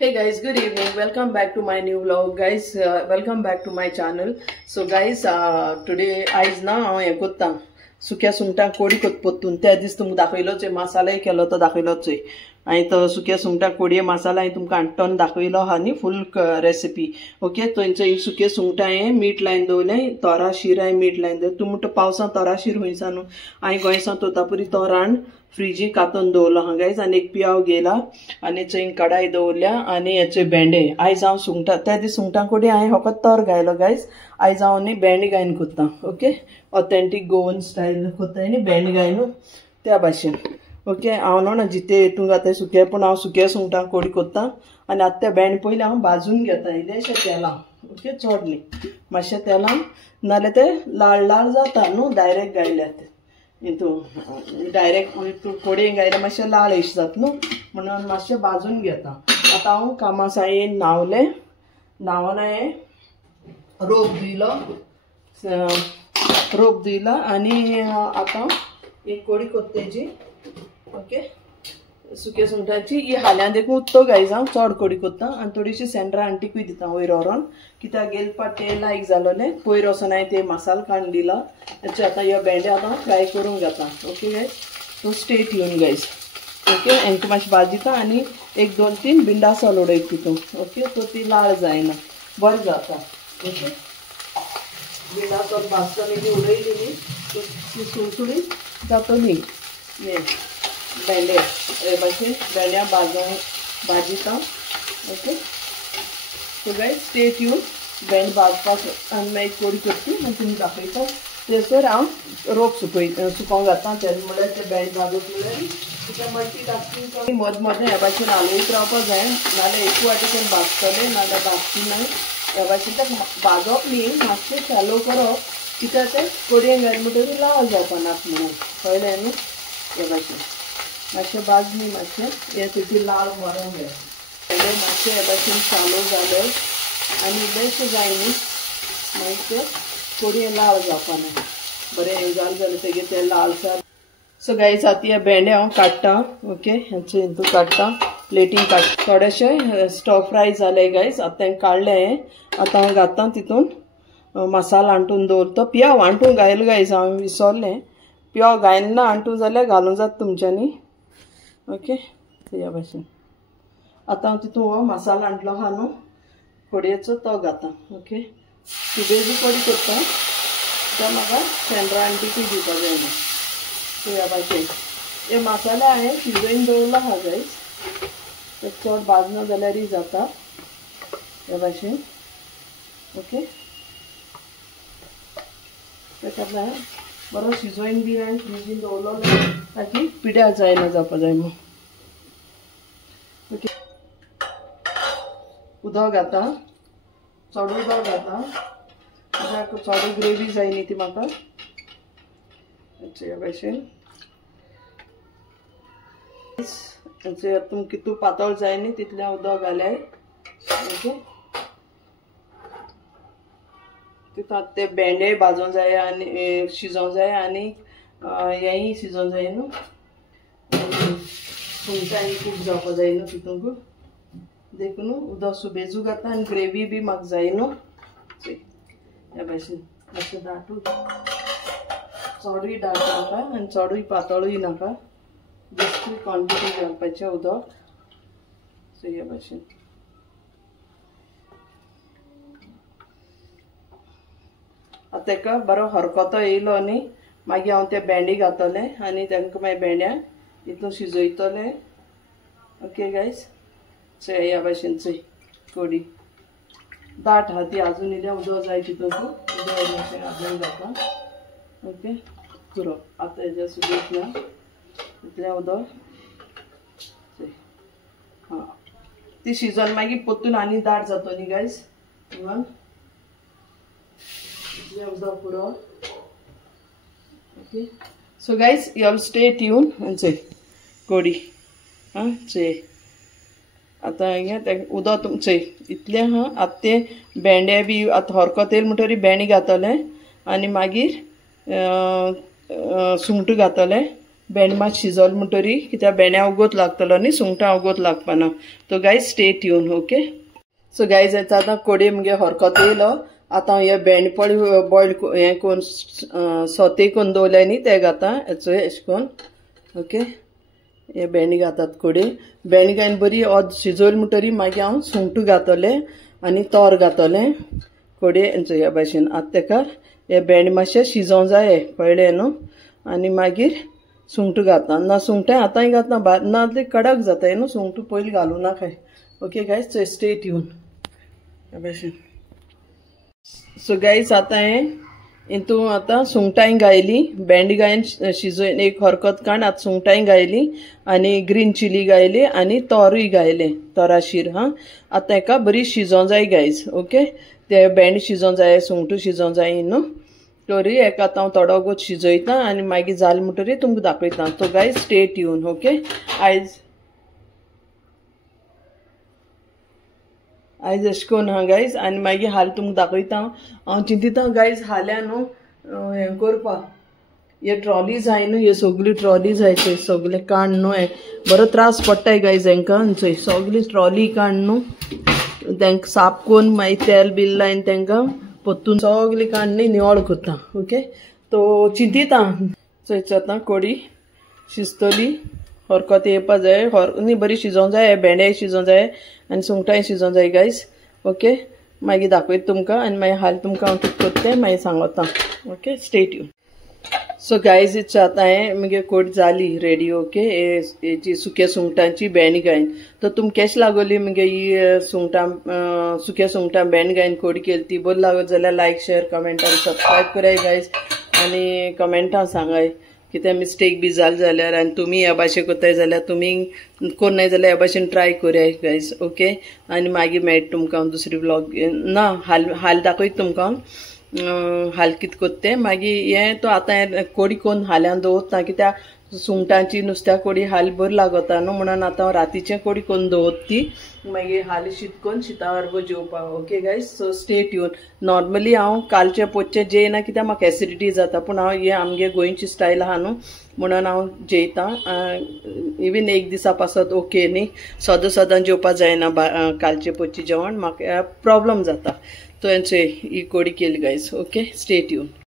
Hey guys, good evening. Welcome back to my new vlog, guys. Welcome back to my channel. So guys, today आज ना हांव हे करता सुक्या सुंगटां कोडी कोत्तून त्या दीस तुमकां दाखयलोच मसालाय केलो तो दाखयलोच हांवें तो सुक्या सुंगटां कोडये मसाला हांवें तुमकां हाडटोन दाखयलो आहा न्ही फुल रेसिपी. ओके, थंयचे सुके सुंगटां हे मीठ लायन दवरलें, तोरा शीर हांवें मीठ लायन दवरलें. तूं म्हणटा पावसां तोरा शीर खंयसान न्हू, हांवें गोंयसान तोतापुरी तोरान फ्रिजी कातून दवरलो हा गायज. आनी एक पियाव गेला आनी थंय कडाई दवरल्या आनी हेचे भेंडे. आयज हांव सुंगटां त्या दीस सुंगटां कोडी हांवें फकत तोर घायलो गायज. आयज हांव न्ही भेंडे घायन कोत्ता. ओके, ऑथेंटीक गोवन स्टायल कोत्ताय न्ही भेंडे घायन त्या भाशेन. ओके, हांव न्हू ना जिते हितून घाताय सुके, पूण हांव सुके सुंगटां कोडी कोत्ता. आनी आतां ते भेंडे पयलीं हांव भाजून घेता इल्लेशें तेलां. ओके, चड न्ही, मातशें तेलां, नाल्यार ते लाल लाल जाता न्हू डायरेक्ट घायल्यात हितून. डायरेक्ट कोडयेन घायल्यार मातशें लाल एश जाता न्हू, म्हणून मातशें भाजून घेता. आतां हांव कामा सायेन न्हांवलें, न्हांवन हांवें रोप दिला आनी आतां एक कोडी कोत्तेची. ओके, सुके सुंगटांची ही हाल्यां देखून उत्तो गायज हांव चड कोडी कोत्ता आनी थोडीशी सेंड्रा आंटीकूय दिता वयर व्हरोन, कित्याक गेलपा ते लायक जालोलें. पयर वचोन हांवें ते मसालो काडून दिला. हेचे आतां ह्यो भेंडे आतां फ्राय करूंक घेता. Okay guys, so stay tune guys. Okay, हांकां मातशें भाजिता आनी एक 2-3 भिंडासोल उडयता तितून. ओके, सो ती लाळ जायना, बरें जाता. ओके, भिंडासोल भाजतली ती उडयली न्ही ती सुळसुळीत जातली. हे भेंडे हे भाशेन भेंड्या भाजिता. Okay, so guys stay tuned. भेंड भाजपाक आनी मागीर कोडी करता आनी तुमी दाखयता. थंयसर हांव रोप सुकोवंक घालता. तेन्ना म्हळ्यार ते भेंड भाजत म्हळ्यार त्या मट्टी धाकटी मद मदें हे भाशेन हालयत रावपाक जाय, नाल्यार एक वाटेच्यान भाजतलें नाल्यार भाजची ना. हे भाशेन तें भाजप न्ही, मातशें शॅलो करप, कित्याक तें कोडयेन घायले म्हणटकीर लाल जावपा नाका म्हणून. कळ्ळें न्हू? हे भाशेन मातशें भाजली, मातशें हे तेजी लाल मरोंक जाय. मातशें हे भाशेन शालो जाले आनी इल्लेशें जाय न्ही, मागीर ते कोडयेन लाल जावपा ना. बरें हें जालें तेगे तें लालसार. सो गायज आतां हे भेंडे हांव काडटा. ओके, हेंचे हितून काडटा, प्लेटीन काडटा. थोडेशें स्टर फ्राय जाले गायज. आतां तें काडलें हें. आतां हांव घालता तितून मसालो हांटून दवरता. पियाव हांटून घायल गायज, हांवें विसरलें. पियाव घायना हांटूं जाल्यार घालूं जाता तुमच्यांनी. ओके, ह्या भाशेन आतां हांव तितून हो मसालो हांटलो आहा न्हू कोडयेचो तो घाता. ओके, सुबेजू कोडी करता त्या म्हाका सेंड्रा आंटीकूय दिवपा जायना. सो ह्या भाशेन हे मसाले हांवें शिजोवन दवरलो आहा गायज. ते चड भाजना जाल्यारय जाता ह्या भाशेन. ओके, ताका हांवें बरो शिजोवन बी हांवें फ्रिजीन दवरलो ताकी पिड्यार जायना जावपा जाय म्हणून. ओके, उदक घाता, चड उदक घाता, कित्याक चड ग्रेवी जाय न्ही ती म्हाका. ह्या भाशेन तुमकां कितू पातळ जाय न्ही तितलें उदक घाल्याय. ओके, तितून ते भेंडे भाजूंक जाय आनी शिजोवंक जाय आनी हेंय शिजोवंक जाय न्हू, सुंगटांय खूब जावपा जाय न्हू तितूंक. देखून उदक सुबेजू घाता आनी ग्रेवी बी म्हाका जाय न्हू. ह्या भाशेन मातशें दाटूच, चडूय दाट नाका आनी चडूय पातळूय नाका, बेश्टी क्वॉन्टिटी घालपाचें उदक. सो ह्या भाशेन आतां ताका बरो हरकोतो येयलो न्ही, मागीर हांव ते भेंडे घातलें आनी तांकां मागीर भेंड्या हितून शिजयतलें. ओके गायज, सो ह्या भाशेन चोय कोडी दाट आहा ती, आजून इल्लें उदक जाय तितूंक, उदक मातशें घालून जाता. ओके, पुरो आतां हेज्या सुबेज ना इतलें उदक. हां, ती शिजोन मागीर पोत्तून आनी दाट जातो न्ही गायज, म्हणून इतलें उदक पुरो. Okay, so guys you all stay tune आनी चोय कोडी. हां, चोय आतां हिंगा तें उदक तुमचें इतलें आहा. आतां तें भेंडे बी आतां हरकोत येयले म्हणटरी भेंडे घातलें आनी मागीर सुंगटां घातलें भेंड मात शिजोल म्हणटरी कित्याक भेंड्या उगोत लागतलो न्ही सुंगटां उगोत लागपाना तो guys stay tune okay so guys येता आतां कोडी मुगे हरकत येयलो आतां हे भेंड पळय बॉयल हें कोन्न सोते कोन्न दवरले न्ही ते घाता हेचो एश कोन्न ओके हे भेंड घातात कोडे भेंड घायन बरी ओद शिजोल म्हणटरी मागीर हांव सुंगटां घातलें आनी तोर घातलें कोडे हेंचो ह्या भाशेन आतां तेका हे भेंड मातशें शिजोवं जाय कळ्ळें न्हू आनी मागीर सुंगटां घालता ना सुंगटां आतांय घातना ना ते कडक जाताय न्हू सुंगटां पयलीं घालूं नाकाय okay guys so stay tuned ह्या भाशेन सो गायज आतां हितून आतां सुंगटांय घायली भेंड घायन शिजोवन एक हरकत काण आतां सुंगटांय घायली आनी ग्रीन चिली घायली आनी तोरूय घायलें तोराशीर हां आतां हेका बरी शिजोवं जाय गायज ओके ते भेंड शिजोवं जाय सुंगटां शिजोवं जाय न्हू तरी हेका आतां हांव थोडो वगत शिजयता आनी मागीर जालें म्हणटरी तुमकां दाखयता so guys stay tune okay आयज अशें करून हा गायज आनी मागीर हाल तुमकां दाखयता हांव चिंतिता गायज हाल्या न्हू हें करपाक हे ट्रॉलीज आहाय न्हू ह्यो सगल्यो ट्रॉलीज आहाय थंय सगळे काण न्हू बरो त्रास पडटाय गायज हेंकां थंय सगळी ट्रॉली काण न्हू तांकां साफ करून मागीर तेल बिल लायन तांकां पोत्तून सगळी काण्णी निवळ करता ओके तो चिंतिता चंयच आतां कोडी शिजतली हरकत येवपा जाय न्ही बरी शिजोवं जाय भेंडेय शिजोवं जाय आनी सुंगटांय शिजोवं जाय गायज ओके मागीर दाखयता तुमकां आनी मागीर हाल तुमकां हांव कितें करता तें मागीर सांगता okay stay tune so guys it's आतां मुगे कोड जाली रेडी ओके हेची सुक्या सुंगटांची भेंड घायन तर तुमकां केश लागोली मुगे ही सुंगटां सुक्या सुंगटां भेंड घायन कोड केली ती बरी लागत जाल्यार लायक शेअर कमेंट आनी सबस्क्रायब कराय गायज आनी कमेंटां सांगाय कितें मिस्टेक बी जालें जाल्यार आनी तुमी ह्या भाशेन करताय जाल्यार तुमी कोन्नाय जाल्यार ह्या भाशेन ट्राय कराय गायज ओके आनी मागीर मेळटा तुमकां दुसरी ब्लॉग ना हाल दाखयता तुमकां हाल कितें करता तें मागीर हें तो आतां कोडी कोन्न हाल्यान दवरता कित्याक सुंगटांची नुस्त्या कोडी हाल बरी लागता न्हू म्हणून आतां रातीचें कोडी कोन्न दवरता ती मागीर हाल शीत कोन्न शिता बरोबर जेवपाक okay guys so stay tune normally हांव कालचें पोचचें जेयना कित्याक म्हाका एसिडिटी जाता पूण हांव हे आमगे गोंयची स्टायल आहा न्हू म्हणून हांव जेयतां इवन एक दिसा पासत ओके न्ही सदां जेवपा जायना कालचें पोचचें जेवण म्हाका प्रॉब्लम जाता तो हेंचो ही कोडी केली गायज ओके स्टे ट्यून